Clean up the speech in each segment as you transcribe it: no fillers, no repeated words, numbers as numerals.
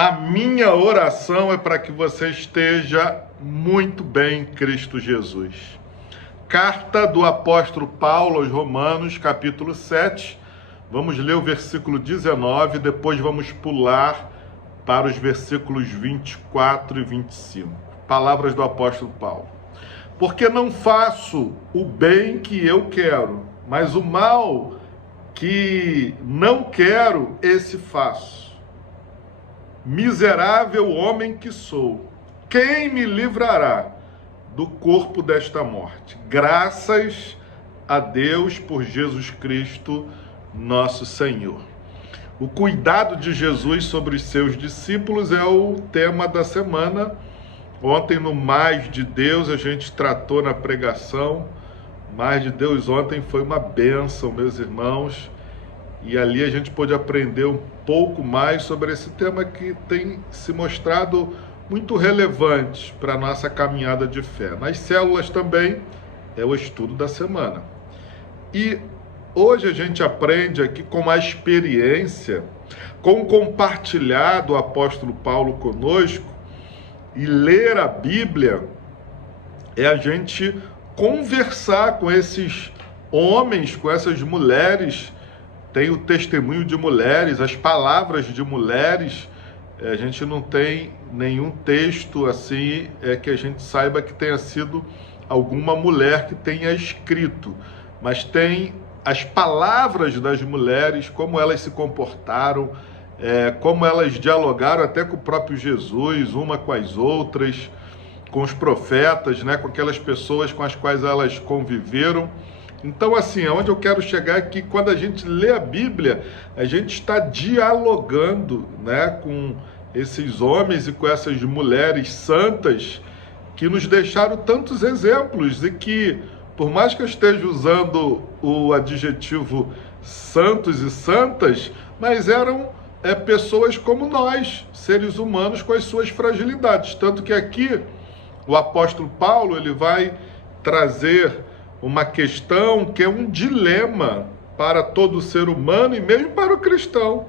A minha oração é para que você esteja muito bem em Cristo Jesus. Carta do apóstolo Paulo aos Romanos, capítulo 7. Vamos ler o versículo 19, depois vamos pular para os versículos 24 e 25. Palavras do apóstolo Paulo. Porque não faço o bem que eu quero, mas o mal que não quero, esse faço. Miserável homem que sou, quem me livrará do corpo desta morte? Graças a Deus por Jesus Cristo, nosso Senhor. O cuidado de Jesus sobre os seus discípulos é o tema da semana. Ontem, no Mais de Deus, a gente tratou na pregação. Mais de Deus ontem foi uma bênção, meus irmãos. E ali a gente pôde aprender um pouco mais sobre esse tema que tem se mostrado muito relevante para a nossa caminhada de fé. Nas células também é o estudo da semana. E hoje a gente aprende aqui com a experiência, com o compartilhar do apóstolo Paulo conosco, e ler a Bíblia é a gente conversar com esses homens, com essas mulheres. Tem o testemunho de mulheres, as palavras de mulheres. A gente não tem nenhum texto assim que a gente saiba que tenha sido alguma mulher que tenha escrito, mas tem as palavras das mulheres, como elas se comportaram, como elas dialogaram até com o próprio Jesus, uma com as outras, com os profetas, né, com aquelas pessoas com as quais elas conviveram. Então, assim, aonde eu quero chegar é que quando a gente lê a Bíblia, a gente está dialogando, né, com esses homens e com essas mulheres santas que nos deixaram tantos exemplos e que, por mais que eu esteja usando o adjetivo santos e santas, mas eram pessoas como nós, seres humanos com as suas fragilidades. Tanto que aqui o apóstolo Paulo ele vai trazer uma questão que é um dilema para todo ser humano e mesmo para o cristão.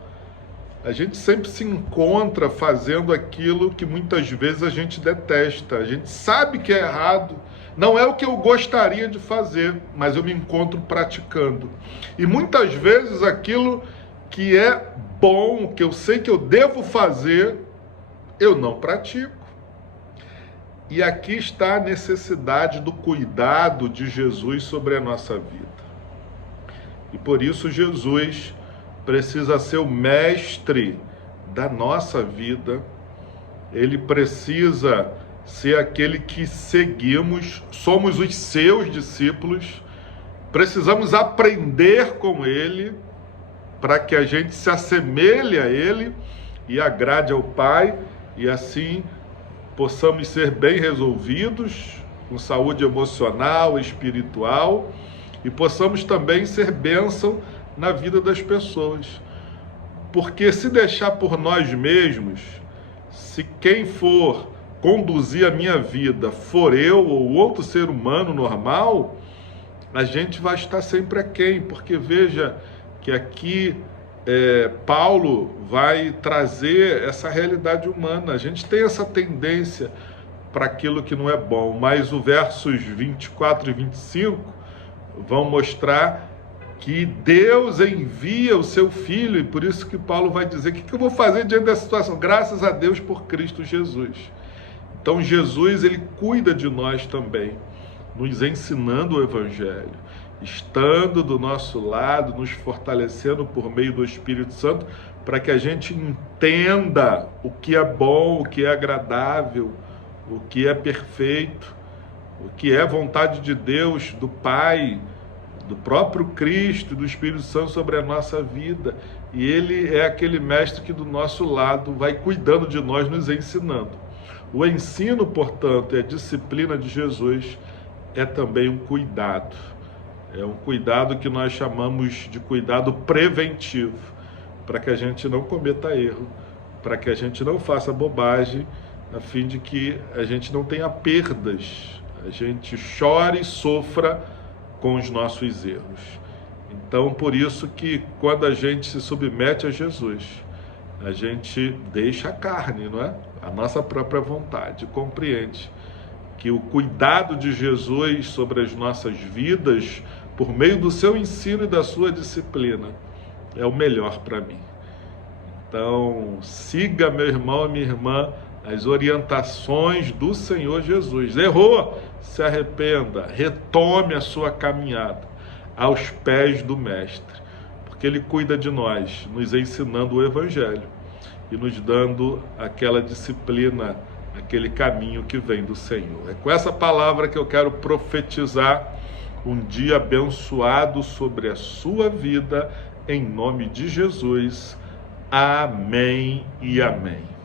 A gente sempre se encontra fazendo aquilo que muitas vezes a gente detesta. A gente sabe que é errado, não é o que eu gostaria de fazer, mas eu me encontro praticando. E muitas vezes aquilo que é bom, que eu sei que eu devo fazer, eu não pratico. E aqui está a necessidade do cuidado de Jesus sobre a nossa vida. E por isso Jesus precisa ser o mestre da nossa vida. Ele precisa ser aquele que seguimos, somos os seus discípulos. Precisamos aprender com ele para que a gente se assemelhe a ele e agrade ao Pai e assim possamos ser bem resolvidos, com saúde emocional, espiritual, e possamos também ser bênção na vida das pessoas. Porque se deixar por nós mesmos, se quem for conduzir a minha vida for eu ou outro ser humano normal, a gente vai estar sempre aquém, porque veja que aqui Paulo vai trazer essa realidade humana. A gente tem essa tendência para aquilo que não é bom, mas os versos 24 e 25 vão mostrar que Deus envia o seu Filho, e por isso que Paulo vai dizer: o que eu vou fazer diante dessa situação? Graças a Deus por Cristo Jesus. Então Jesus, ele cuida de nós também, nos ensinando o Evangelho, estando do nosso lado, nos fortalecendo por meio do Espírito Santo, para que a gente entenda o que é bom, o que é agradável, o que é perfeito, o que é vontade de Deus, do Pai, do próprio Cristo, do Espírito Santo sobre a nossa vida. E Ele é aquele mestre que do nosso lado vai cuidando de nós, nos ensinando. O ensino, portanto, e a disciplina de Jesus é também um cuidado. É um cuidado que nós chamamos de cuidado preventivo, para que a gente não cometa erro, para que a gente não faça bobagem, a fim de que a gente não tenha perdas, a gente chore e sofra com os nossos erros. Então, por isso que quando a gente se submete a Jesus, a gente deixa a carne, não é? A nossa própria vontade, compreende que o cuidado de Jesus sobre as nossas vidas, por meio do seu ensino e da sua disciplina, é o melhor para mim. Então, siga, meu irmão e minha irmã, as orientações do Senhor Jesus. Errou? Se arrependa, retome a sua caminhada aos pés do Mestre, porque Ele cuida de nós, nos ensinando o Evangelho e nos dando aquela disciplina, aquele caminho que vem do Senhor. É com essa palavra que eu quero profetizar um dia abençoado sobre a sua vida, em nome de Jesus. Amém e amém.